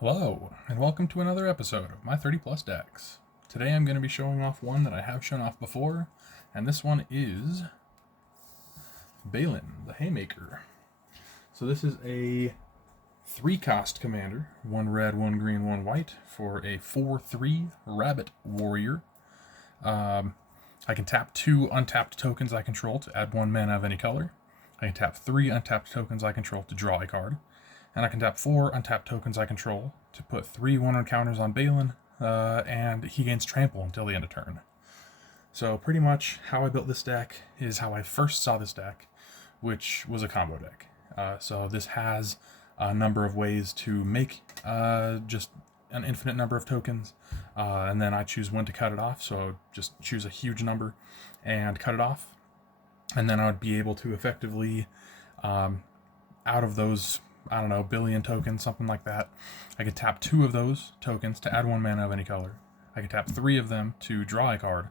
Hello, and welcome to another episode of my 30 plus decks. Today I'm going to be showing off one that I have shown off before, and this one is Baylen, the Haymaker. So this is a 3-cost commander, 1 red, 1 green, 1 white, for a 4/3 Rabbit Warrior. I can tap 2 untapped tokens I control to add 1 mana of any color. I can tap 3 untapped tokens I control to draw a card. And I can tap 4 untapped tokens I control to put 3 1/1 counters on Baylen, and he gains trample until the end of turn. So pretty much how I built this deck is how I first saw this deck, which was a combo deck. So this has a number of ways to make just an infinite number of tokens, and then I choose when to cut it off, so just choose a huge number and cut it off. And then I would be able to effectively, out of those, I don't know, billion tokens, something like that, I could tap 2 of those tokens to add 1 mana of any color. I could tap 3 of them to draw a card,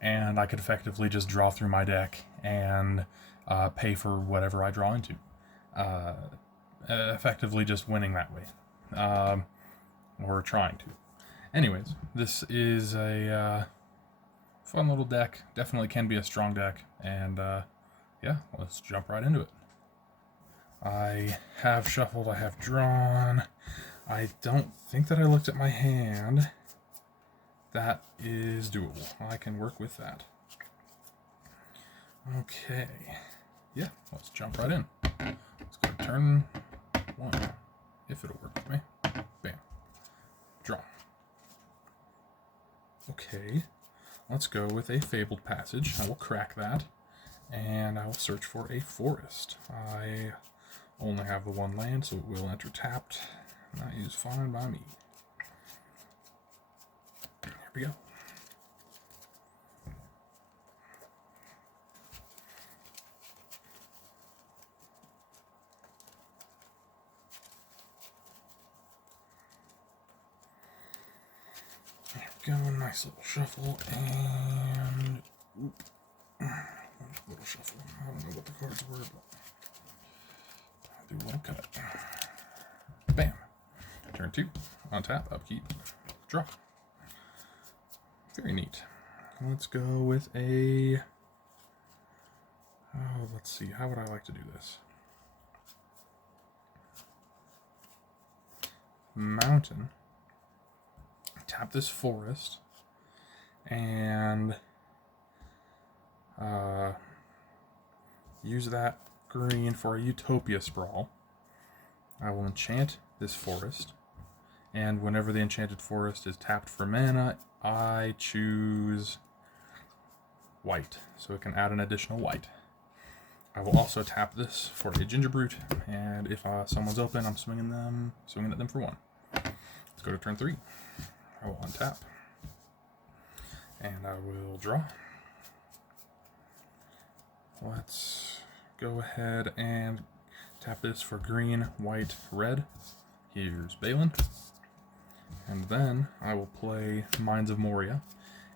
and I could effectively just draw through my deck and pay for whatever I draw into. Effectively just winning that way. Or trying to. Anyways, this is a fun little deck. Definitely can be a strong deck, and yeah, let's jump right into it. I have shuffled, I have drawn. I don't think that I looked at my hand. That is doable. I can work with that. Okay. Yeah, let's jump right in. Let's go to turn 1, if it'll work with me. Bam. Draw. Okay. Let's go with a Fabled Passage. I will crack that, and I will search for a forest. I only have the 1 land, so it will enter tapped. That is fine by me. Here we go. There we go, nice little shuffle, and little shuffle. I don't know what the cards were, but I'll do a little cut. Bam. Turn 2, on tap, upkeep, draw. Very neat. Let's go with a... Oh, let's see, how would I like to do this? Mountain. Tap this forest, and use that green for a Utopia Sprawl. I will enchant this forest, and whenever the enchanted forest is tapped for mana, I choose white, so it can add an additional white. I will also tap this for a Gingerbrute, and if someone's open, I'm swinging at them for 1. Let's go to turn 3. I will untap, and I will draw. Let's go ahead and tap this for green, white, red. Here's Baylen. And then I will play Mines of Moria.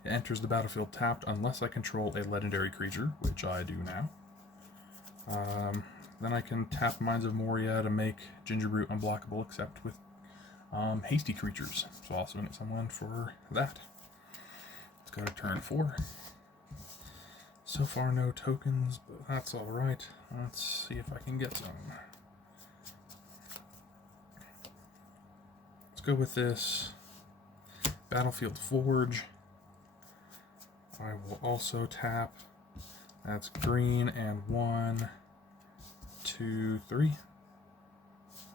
It enters the battlefield tapped unless I control a legendary creature, which I do now. Then I can tap Mines of Moria to make Gingerbrute unblockable except with hasty creatures. So I'll swing at someone for that. Let's go to turn 4. So far no tokens, but that's alright. Let's see if I can get some. Let's go with this Battlefield Forge. I will also tap. That's green and 1, 2, 3.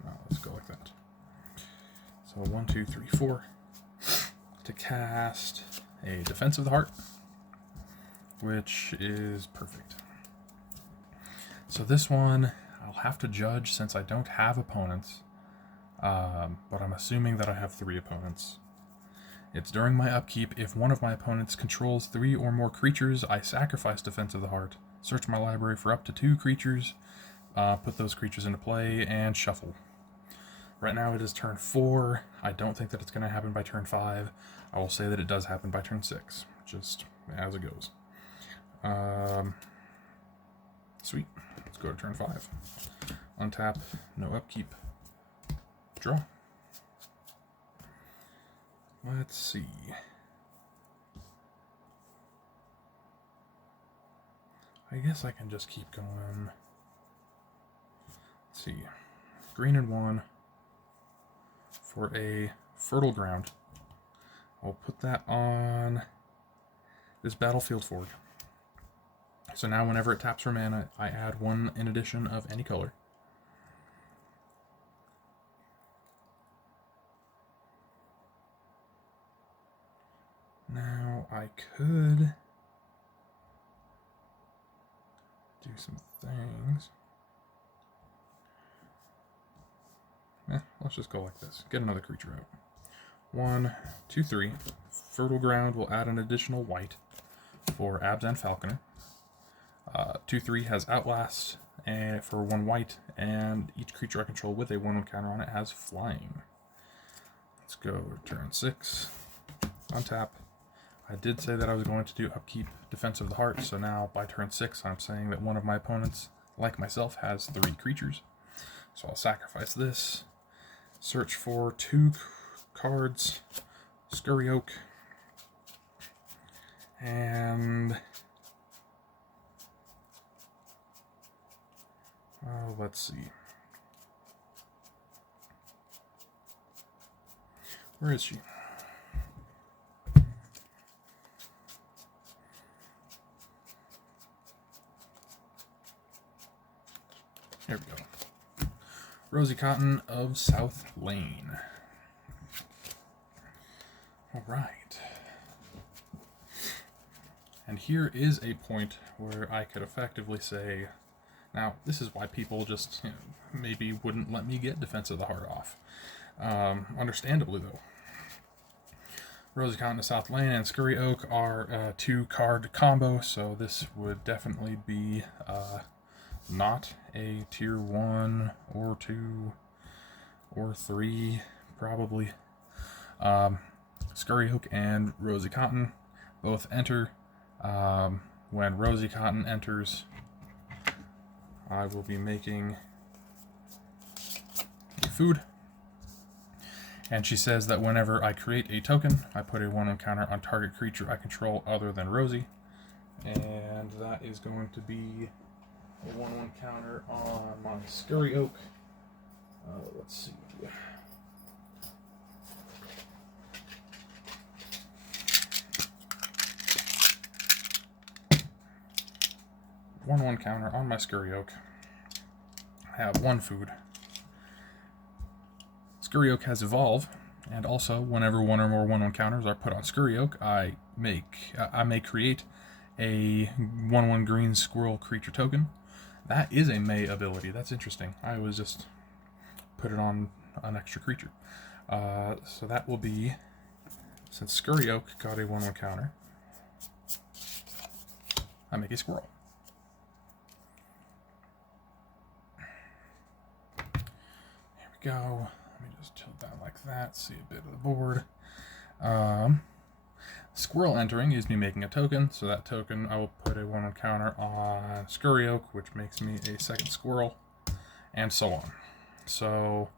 No, let's go like that. So 1, 2, 3, 4. To cast a Defense of the Heart, which is perfect. So this one I'll have to judge since I don't have opponents, but I'm assuming that I have 3 opponents. It's during my upkeep. If one of my opponents controls 3 or more creatures, I sacrifice Defense of the Heart, search my library for up to 2 creatures, put those creatures into play, and shuffle. Right now it is turn 4. I don't think that it's going to happen by turn 5. I will say that it does happen by turn 6, just as it goes. Sweet. Let's go to turn 5. Untap, no upkeep, draw. Let's see. I guess I can just keep going. Let's see. Green and 1 for a fertile ground. I'll put that on this battlefield fort. So now whenever it taps for mana, I add 1 in addition of any color. Now I could do some things. Let's just go like this. Get another creature out. 1, 2, 3. Fertile ground will add an additional white for Abs and Falconer. 2/3 has Outlast and for 1 white, and each creature I control with a 1/1 counter on it has flying. Let's go turn 6. Untap. I did say that I was going to do upkeep Defense of the Heart, so now by turn 6 I'm saying that one of my opponents, like myself, has 3 creatures. So I'll sacrifice this, search for 2 cards, Scurry Oak, and let's see. Where is she? There we go. Rosie Cotton of South Lane. All right. And here is a point where I could effectively say, now this is why people just maybe wouldn't let me get Defense of the Heart off. Understandably though. Rosie Cotton of South Lane and Scurry Oak are a 2-card combo, so this would definitely be not a tier 1 or 2 or 3, probably. Scurry Oak and Rosie Cotton both enter. When Rosie Cotton enters, I will be making food. And she says that whenever I create a token, I put a 1/1 counter on target creature I control other than Rosie. And that is going to be a 1/1 counter on my Scurry Oak. Let's see. 1/1 counter on my Scurry Oak. I have 1 food. Scurry Oak has Evolve, and also whenever 1 or more 1/1 counters are put on Scurry Oak, I may create a 1/1 green squirrel creature token. That is a May ability. That's interesting. I was just put it on an extra creature. So that will be, since Scurry Oak got a 1/1 counter, I make a squirrel. Here we go. Let me just tilt that like that, see a bit of the board. Squirrel entering is me making a token, so that token I will put a 1/1 counter on Scurry Oak, which makes me a 2nd squirrel, and so on. So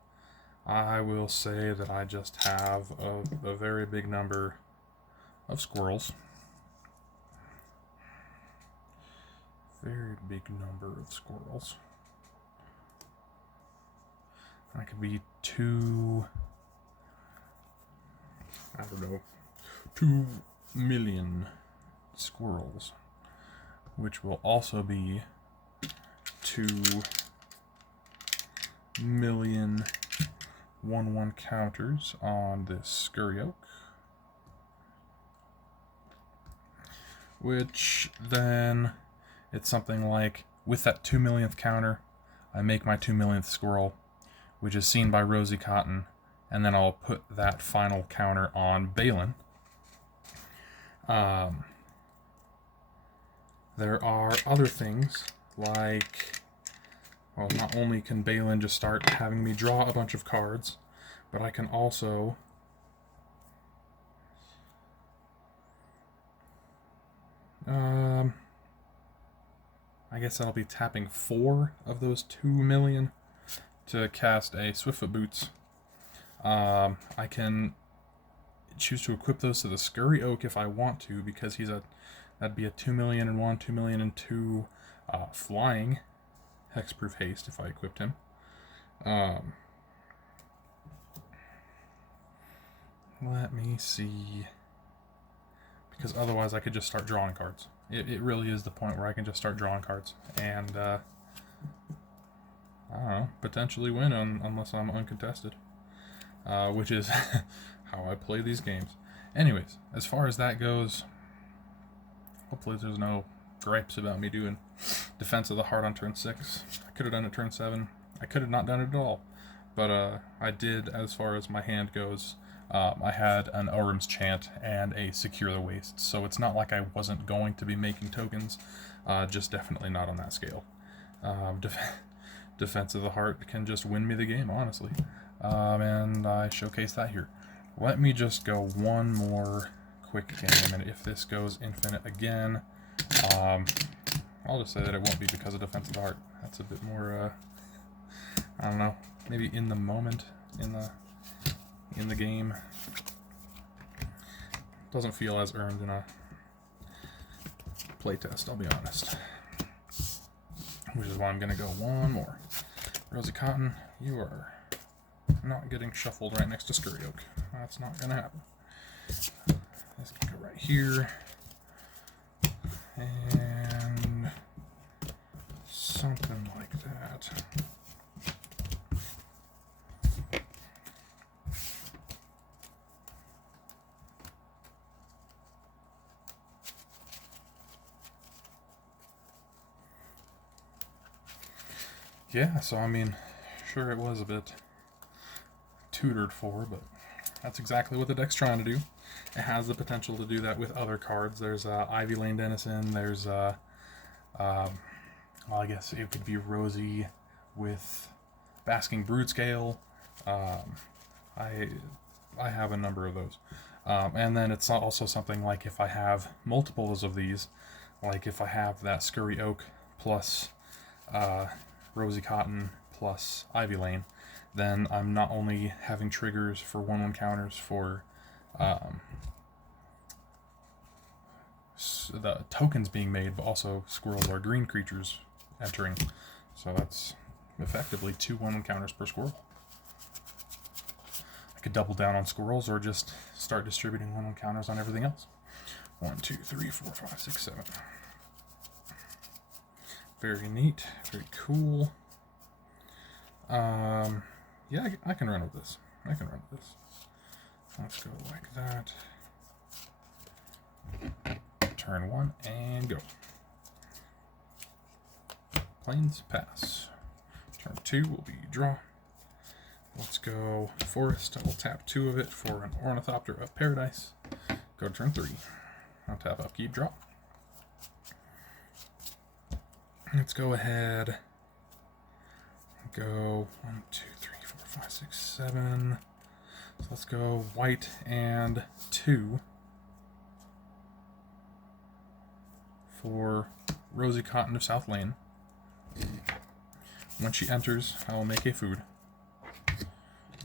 I will say that I just have a very big number of squirrels. Very big number of squirrels. That could be 2 million squirrels, which will also be 2 million 1/1 counters on this Scurry Oak, which then it's something like, with that 2 millionth counter, I make my 2 millionth squirrel, which is seen by Rosie Cotton, and then I'll put that final counter on Baylen. There are other things, like, well, not only can Baylen just start having me draw a bunch of cards, but I can also I guess I'll be tapping 4 of those 2 million to cast a Swiftfoot Boots. I can choose to equip those to the Scurry Oak if I want to, because that'd be a 2,000,001, 2,000,002 flying hexproof haste if I equipped him. Let me see, because otherwise I could just start drawing cards. It really is the point where I can just start drawing cards and I don't know, potentially win unless I'm uncontested, which is how I play these games. Anyways, as far as that goes, hopefully there's no gripes about me doing Defense of the Heart on turn 6. I could have done it turn 7. I could have not done it at all. But I did, as far as my hand goes. I had an Orum's Chant and a Secure the Waste, so it's not like I wasn't going to be making tokens, just definitely not on that scale. Defense of the Heart can just win me the game, honestly. And I showcase that here. Let me just go one more quick game, and if this goes infinite again, I'll just say that it won't be because of Defense of the Heart. That's a bit more, I don't know, maybe in the moment, in the game. Doesn't feel as earned in a playtest, I'll be honest. Which is why I'm going to go one more. Rosy Cotton, you are not getting shuffled right next to Scurry Oak. That's not going to happen. This can go right here. And something like that. Yeah, so I mean, sure it was a bit tutored for, but that's exactly what the deck's trying to do. It has the potential to do that with other cards. There's Ivy Lane Denizen, there's, well, I guess it could be Rosie with Basking Broodscale. I have a number of those. And then it's also something like if I have multiples of these, like if I have that Scurry Oak plus Rosy Cotton plus Ivy Lane, then I'm not only having triggers for 1/1 counters for the tokens being made, but also squirrels or green creatures entering. So that's effectively 2 1/1 counters per squirrel. I could double down on squirrels or just start distributing 1/1 counters on everything else. 1, 2, 3, 4, 5, 6, 7. Very neat, very cool. Yeah, I can run with this. Let's go like that. Turn 1 and go. Plains, pass. Turn 2 will be draw. Let's go Forest. I will tap 2 of it for an Ornithopter of Paradise. Go to turn 3. I'll tap upkeep, draw. Let's go ahead. Go 1, 2, 3, 4, 5, 6, 7. So let's go white and 2 for Rosy Cotton of South Lane. When she enters, I will make a food.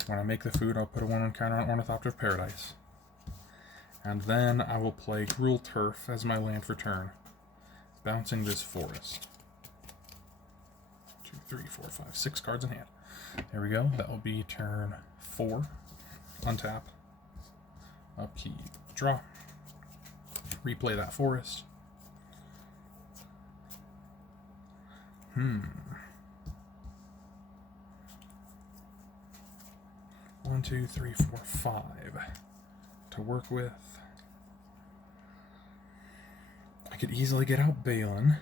When I make the food, I'll put a 1/1 counter on Ornithopter of Paradise. And then I will play Cruel Turf as my land for turn, bouncing this Forest. 2, 3, 4, 5, 6 cards in hand. There we go. That will be turn 4. Untap. Upkeep. Draw. Replay that Forest. 1, 2, 3, 4, 5 to work with. I could easily get out Baylen,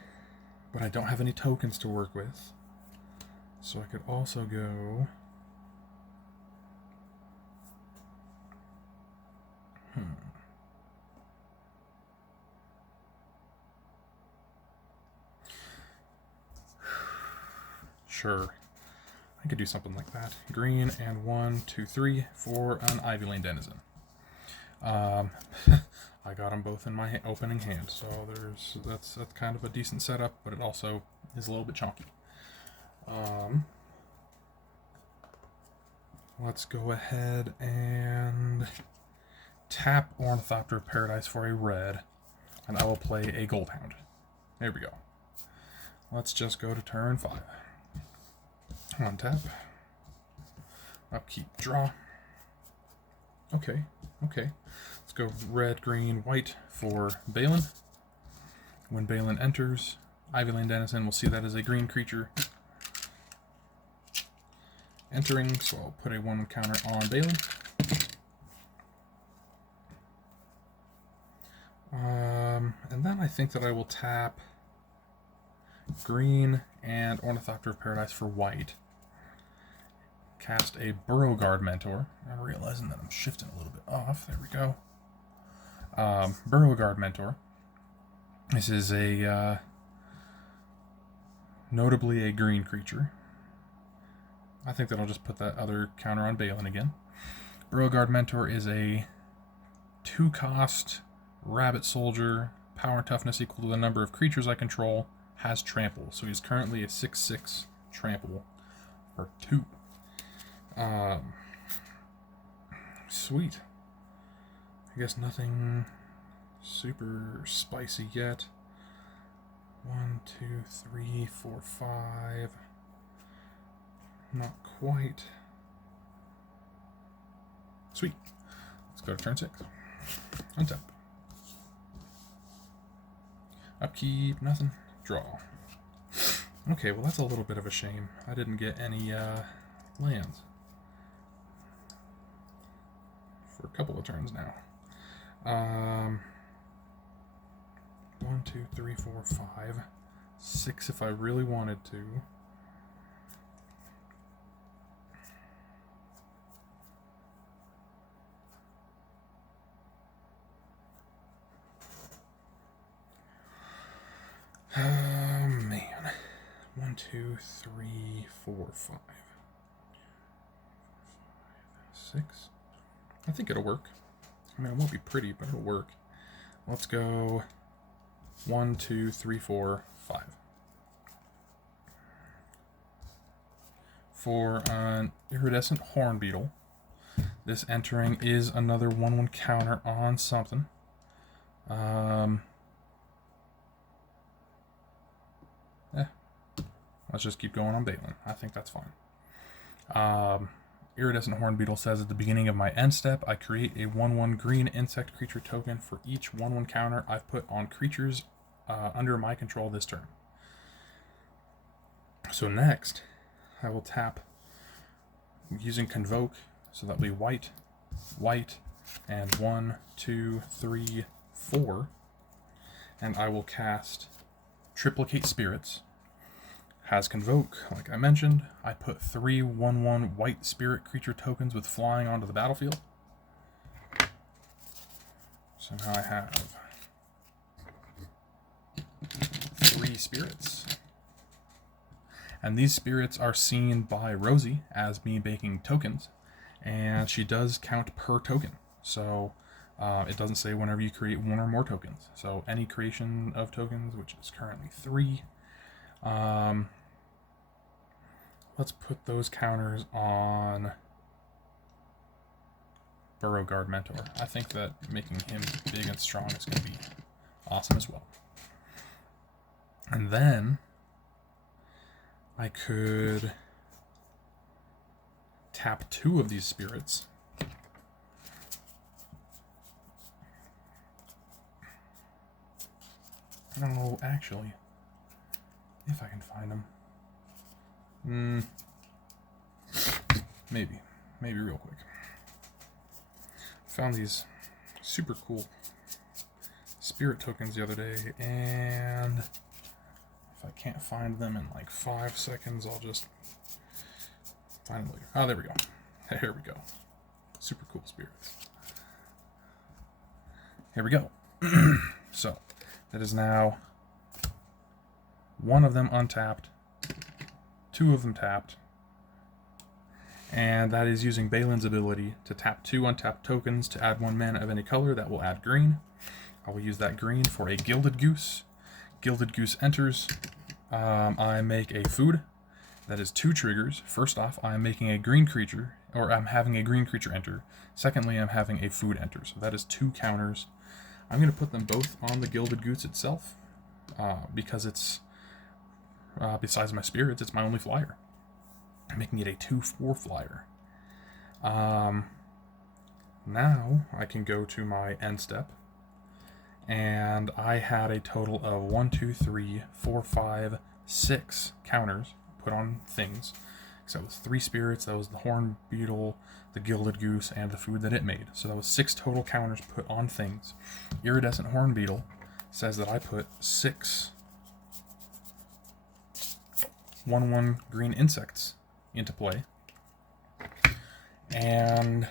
but I don't have any tokens to work with. So I could also go... Sure. I could do something like that. Green and 1, 2, 3 for an Ivy Lane Denizen. I got them both in my opening hand, so that's kind of a decent setup, but it also is a little bit chonky. Let's go ahead and tap Ornithopter of Paradise for a red, and I will play a Goldhound. There we go. Let's just go to turn 5. Untap. Upkeep, draw. Okay. Let's go red, green, white for Baylen. When Baylen enters, Ivyland Denizen will see that as a green creature entering, so I'll put a 1 counter on Baylen. And then I think that I will tap green and Ornithopter of Paradise for white. Cast a Burrowguard Mentor. I'm realizing that I'm shifting a little bit off. There we go. Burrowguard Mentor. This is a notably a green creature. I think that I'll just put that other counter on Baylen again. Burrowguard Mentor is a 2-cost rabbit soldier, power and toughness equal to the number of creatures I control, has trample. So he's currently a 6/6 trample for 2. Sweet. I guess nothing super spicy yet. 1, 2, 3, 4, 5. Not quite. Sweet. Let's go to turn 6. Untap. Upkeep, nothing. Draw. Okay, well that's a little bit of a shame. I didn't get any lands for a couple of turns now. 1, 2, 3, 4, 5, 6 if I really wanted to. Oh man. 1, 2, 3, 4, 5, 6. I think it'll work. I mean, it won't be pretty, but it'll work. Let's go 1, 2, 3, 4, 5. For an Iridescent Horn Beetle, this entering is another 1/1 counter on something. Let's just keep going on Baylen. I think that's fine. Iridescent Horn Beetle says at the beginning of my end step, I create a 1/1 green insect creature token for each 1/1 counter I've put on creatures under my control this turn. So next, I will tap using Convoke, so that'll be white, white, and 1, 2, 3, 4. And I will cast Triplicate Spirits. Has Convoke, like I mentioned. I put 3 1/1 white spirit creature tokens with flying onto the battlefield. So now I have 3 spirits. And these spirits are seen by Rosie as me making tokens, and she does count per token. So it doesn't say whenever you create 1 or more tokens. So any creation of tokens, which is currently 3. Let's put those counters on Burrowguard Mentor. I think that making him big and strong is going to be awesome as well. And then I could tap 2 of these spirits. I don't know, actually, if I can find them. Maybe real quick. Found these super cool spirit tokens the other day, and if I can't find them in like 5 seconds, I'll just find them later. Oh, there we go. Here we go. Super cool spirits. Here we go. So, that is now 1 of them untapped, 2 of them tapped, and that is using Baylen's ability to tap 2 untapped tokens to add 1 mana of any color. That will add green. I will use that green for a Gilded Goose. Gilded Goose enters. I make a food. That is 2 triggers. First off, I am making a green creature. or I'm having a green creature enter. Secondly, I'm having a food enter. So that is 2 counters. I'm going to put them both on the Gilded Goose itself, because it's, besides my spirits, it's my only flyer, making it a 2/4 flyer. Now I can go to my end step, and I had a total of 1, 2, 3, 4, 5, 6 counters put on things. So it was 3 spirits, that was the Horn Beetle, the Gilded Goose, and the food that it made. So that was 6 total counters put on things. Iridescent Horn Beetle says that I put 6 1/1 green insects into play. And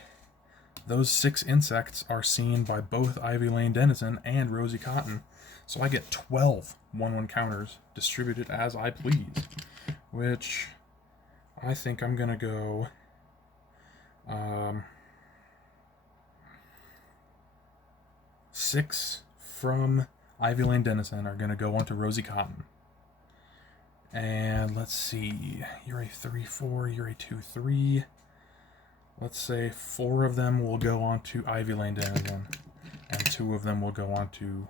those 6 insects are seen by both Ivy Lane Denizen and Rosie Cotton. So I get 12 1/1 counters distributed as I please, which I think I'm going to go 6 from Ivy Lane Denizen are going to go onto Rosie Cotton. And let's see, you're a 3/4, you're a 2/3. Let's say 4 of them will go on to Ivy Lane Denizen, and 2 of them will go on to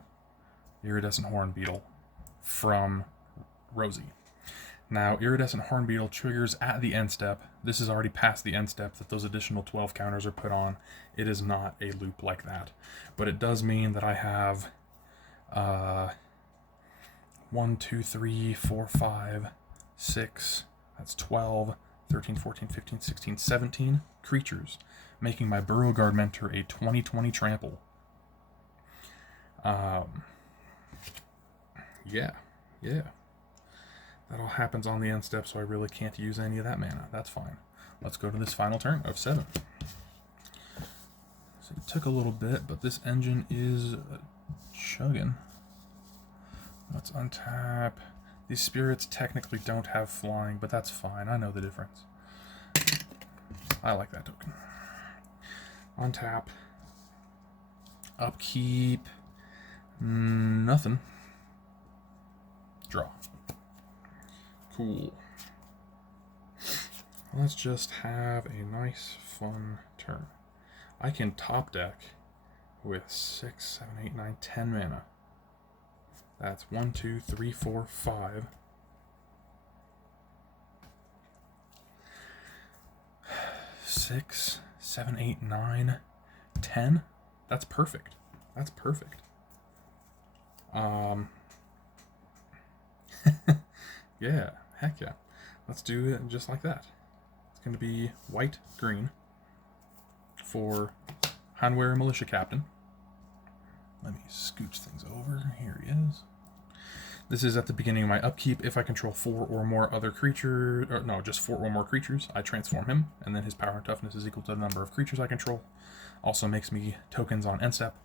Iridescent Horn Beetle from Rosie. Now, Iridescent Horn Beetle triggers at the end step. This is already past the end step that those additional 12 counters are put on. It is not a loop like that. But it does mean that I have 1, 2, 3, 4, 5, 6, that's 12, 13, 14, 15, 16, 17 creatures, making my Beauregard Mentor a 20/20 trample. Yeah. That all happens on the end step, so I really can't use any of that mana. That's fine. Let's go to this final turn of 7. So it took a little bit, but this engine is chugging. Let's untap. These spirits technically don't have flying, but that's fine. I know the difference. I like that token. Untap. Upkeep. Nothing. Draw. Cool. Let's just have a nice, fun turn. I can top deck with 6, 7, 8, 9, 10 mana. That's 1, 2, 3, 4, 5. 6, 7, 8, 9, 10. That's perfect. That's perfect. Yeah, heck yeah. Let's do it just like that. It's going to be white, green for Hanweir Militia Captain. Let me scooch things over. Here he is. This is at the beginning of my upkeep. If I control 4 or more other creatures, or no, just 4 or more creatures, I transform him, and then his power and toughness is equal to the number of creatures I control. Also makes me tokens on end step.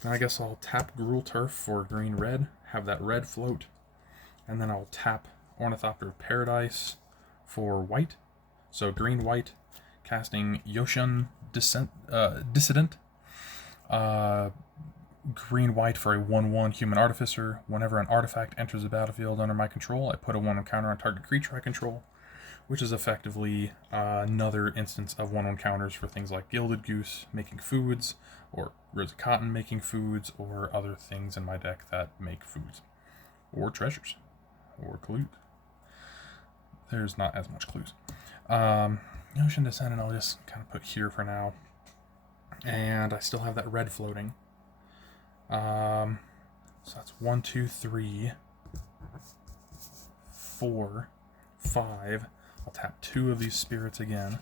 Then I guess I'll tap Gruul Turf for green-red, have that red float, and then I'll tap Ornithopter of Paradise for white. So green-white, casting Yoshun Dissident. Green-white for a 1/1 Human Artificer. Whenever an artifact enters the battlefield under my control, I put a 1/1 counter on target creature I control, which is effectively another instance of 1/1 counters for things like Gilded Goose making foods, or Rosie Cotton making foods, or other things in my deck that make foods, or treasures, or clues. There's not as much clues. Ocean Descendant I'll just kind of put here for now, and I still have that red floating. So that's 1, 2, 3, 4, 5. I'll tap 2 of these spirits again,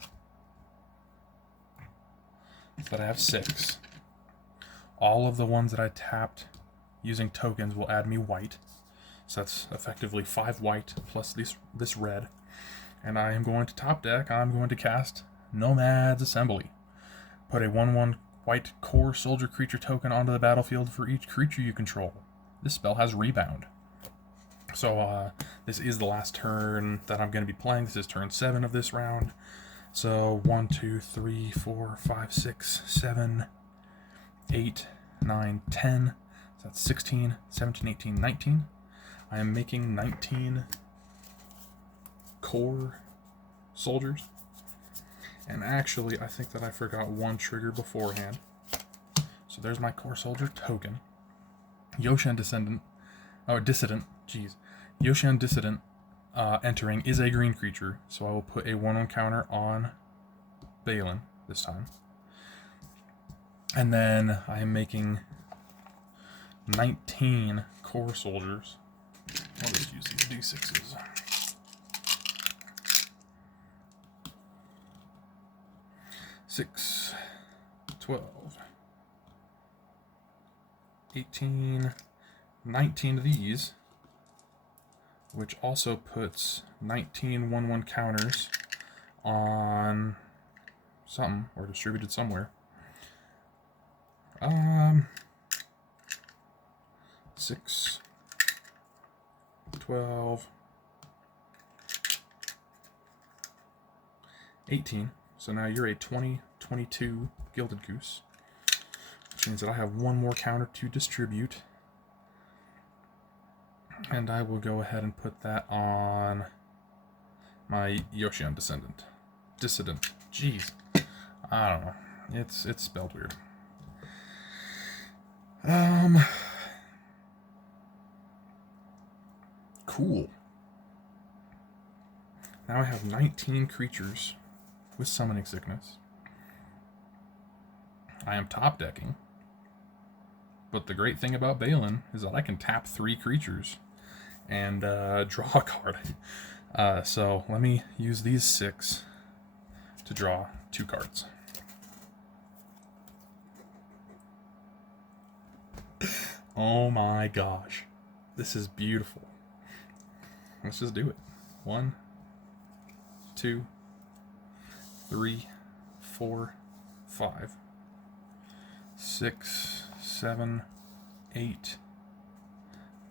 so that I have 6. All of the ones that I tapped using tokens will add me white. So that's effectively 5 white plus this red. And I am going to top deck. I'm going to cast Nomad's Assembly. Put a 1/1 white core soldier creature token onto the battlefield for each creature you control. This spell has rebound. So this is the last turn that I'm going to be playing. This is turn 7 of this round. So 1, 2, 3, 4, 5, 6, 7, 8, 9, 10. So that's 16, 17, 18, 19. I am making 19 core soldiers. And actually, I think that I forgot one trigger beforehand. So there's my core soldier token. Yoshan Dissident, Yoshan Dissident entering is a green creature, so I will put a 1/1 counter on Baylen this time. And then I am making 19 core soldiers. I'll just use these D6s. 6, 12, 18, 19 of these, which also puts 19 1/1 counters on something, or distributed somewhere. 6, 12, 18. So now you're a 20-22 Gilded Goose, which means that I have one more counter to distribute. And I will go ahead and put that on my Yoshan Dissident. Jeez. I don't know. It's spelled weird. Cool. Now I have 19 creatures with Summoning Sickness. I am top decking. But the great thing about Baylen is that I can tap 3 creatures and draw a card. So let me use these 6 to draw 2 cards. Oh my gosh. This is beautiful. Let's just do it. 1, 2, 3, 4, 5, 6, 7, 8,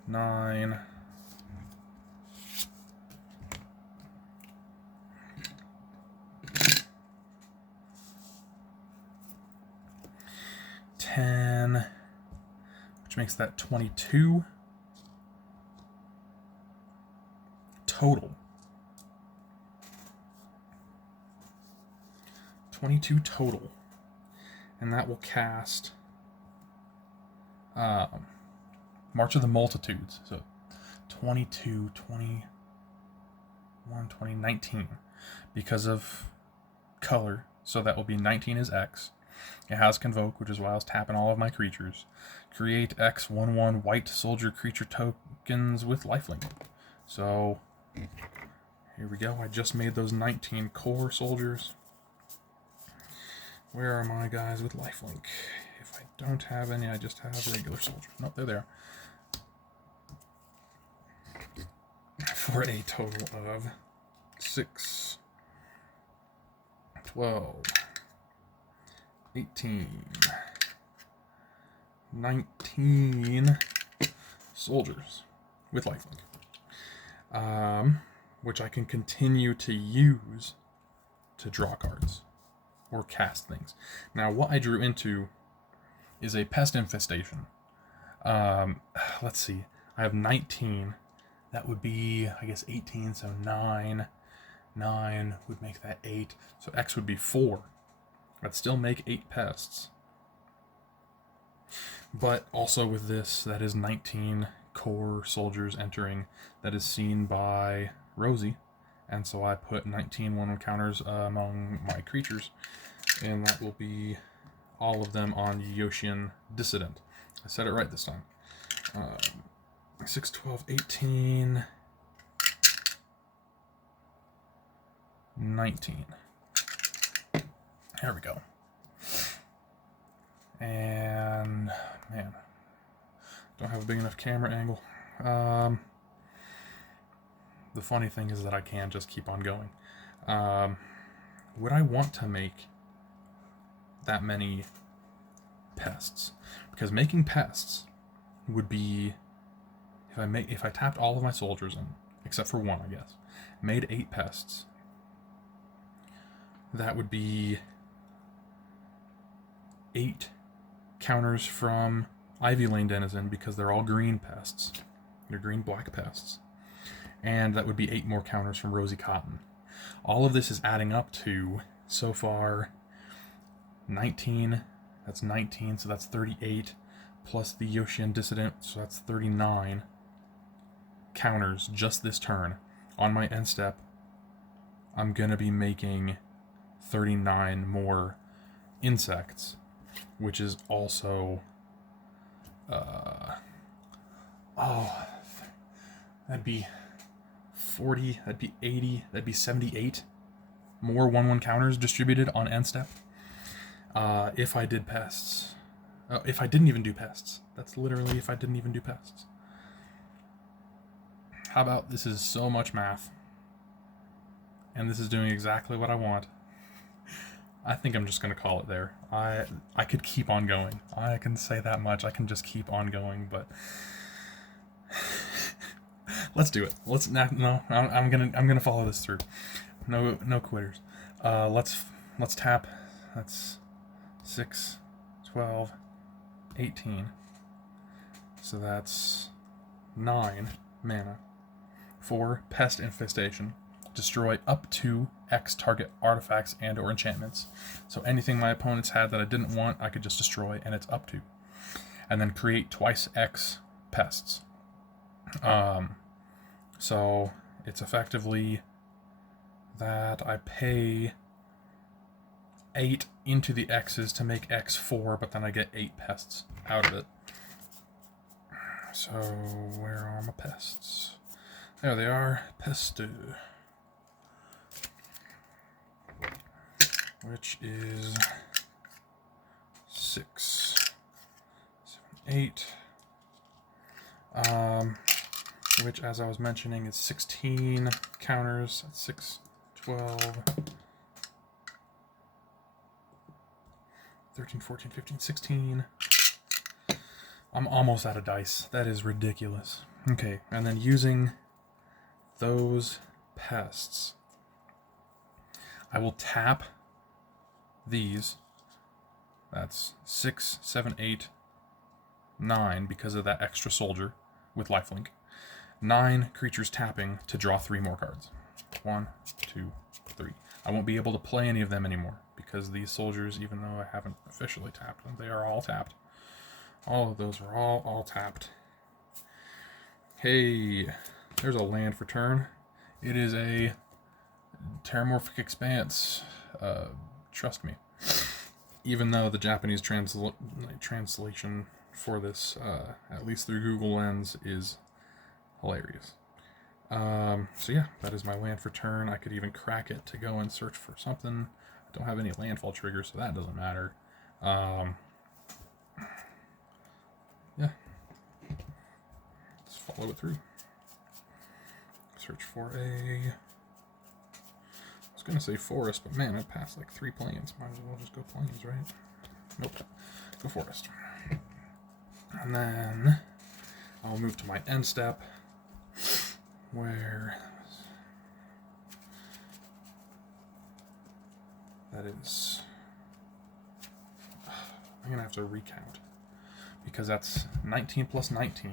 9, 10, which makes that 22 total. 22 total. And that will cast March of the Multitudes. So 22, 21, 20, 19. Because of color. So that will be 19 is X. It has Convoke, which is why I was tapping all of my creatures. Create X 1/1 white soldier creature tokens with lifelink. So here we go. I just made those 19 core soldiers. Where are my guys with lifelink? If I don't have any, I just have regular soldiers. Nope, they're there. For a total of 6, 12, 18, 19 soldiers with lifelink. Which I can continue to use to draw cards or cast things. Now, what I drew into is a pest infestation. Let's see. I have 19. That would be, I guess, 18, so 9. 9 would make that 8. So X would be 4. I'd still make 8 pests. But also with this, that is 19 core soldiers entering. That is seen by Rosie. And so I put 19 1/1 counters among my creatures. And that will be all of them on Yoshan Dissident. I said it right this time. 6, 12, 18, 19. There we go. And, man, don't have a big enough camera angle. The funny thing is that I can just keep on going. Would I want to make that many pests? Because making pests would be, if I tapped all of my soldiers in, except for one, I guess, made 8 pests, that would be 8 counters from Ivy Lane Denizen, because they're all green pests. your green-black pests. And that would be 8 more counters from Rosy Cotton. All of this is adding up to, so far, 19. That's 19, so that's 38. Plus the Yoshian Dissident, so that's 39 counters just this turn. On my end step, I'm going to be making 39 more insects, which is also... that'd be 40, that'd be 80, that'd be 78 more 1/1 counters distributed on end step. If I did pests. If I didn't even do pests. That's literally if I didn't even do pests. How about this is so much math, and this is doing exactly what I want. I think I'm just going to call it there. I could keep on going. I can say that much. I can just keep on going, but let's do it. I'm gonna follow this through. No quitters. Let's tap. That's 6, 12, 18. So that's 9 mana. 4 Pest Infestation. Destroy up to X target artifacts and or enchantments. So anything my opponents had that I didn't want, I could just destroy, and it's up to. And then create twice X pests. So it's effectively that I pay 8 into the X's to make X4, but then I get 8 pests out of it. So where are my pests? There they are. Pestu. Which is 6, 7, 8. Which, as I was mentioning, is 16 counters. That's 6, 12, 13, 14, 15, 16. I'm almost out of dice. That is ridiculous. Okay, and then using those pests, I will tap these. That's 6, 7, 8, 9 because of that extra soldier with lifelink. 9 creatures tapping to draw 3 more cards. 1, 2, 3. I won't be able to play any of them anymore because these soldiers, even though I haven't officially tapped them, they are all tapped. All of those are all tapped. Hey, there's a land for turn. It is a Terramorphic Expanse. Trust me. Even though the Japanese translation for this, at least through Google Lens, is hilarious. So yeah, that is my land for turn. I could even crack it to go and search for something. I don't have any landfall triggers, so that doesn't matter. Yeah. Let's follow it through. Search for a... I was going to say forest, but man, I passed like 3 plains. Might as well just go plains, right? Nope. Go forest. And then I'll move to my end step, where that is... I'm going to have to recount, because that's 19 plus 19,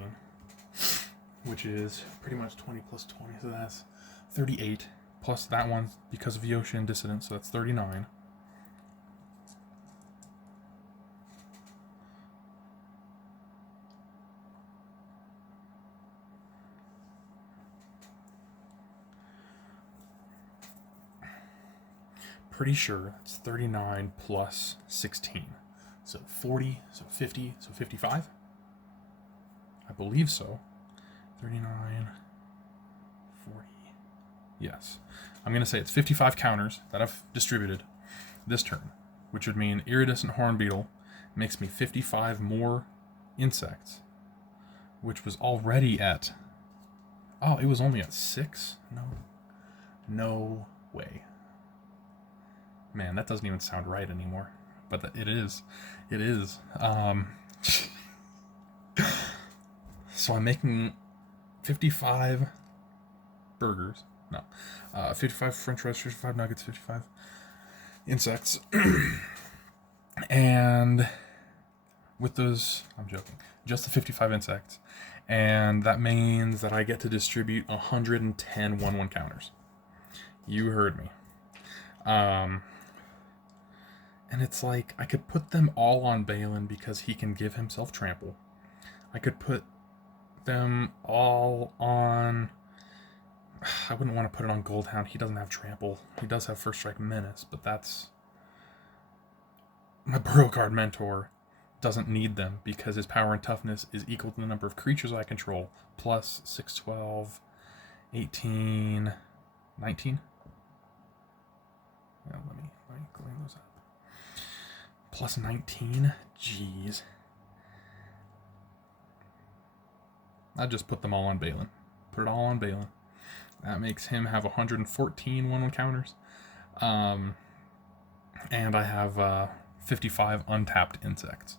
which is pretty much 20 plus 20, so that's 38, plus that one because of Yoshi and Dissident, so that's 39. Pretty sure that's 39 plus 16. So 40, so 50, so 55? I believe so. 39, 40. Yes. I'm going to say it's 55 counters that I've distributed this turn, which would mean Iridescent Horn Beetle makes me 55 more insects, which was already at... Oh, it was only at 6? No way. Man, that doesn't even sound right anymore. But it is. It is. So I'm making 55 burgers. No. 55 french fries, 55 nuggets, 55 insects. And with those, I'm joking, just the 55 insects. And that means that I get to distribute 110 1/1 counters. You heard me. And it's like, I could put them all on Baylen because he can give himself trample. I could put them all on... I wouldn't want to put it on Goldhound. He doesn't have trample. He does have First Strike Menace, but that's... My Beauregard Mentor doesn't need them because his power and toughness is equal to the number of creatures I control, plus 6, 12, 18, 19. Yeah, let me clean those up. Plus 19? Jeez. I just put them all on Baylen. Put it all on Baylen. That makes him have 114 1/1 counters. And I have 55 untapped insects.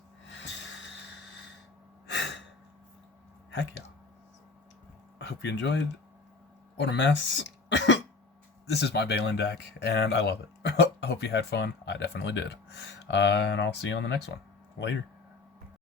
Heck yeah. I hope you enjoyed. What a mess. This is my Baylen deck, and I love it. I hope you had fun. I definitely did. And I'll see you on the next one. Later.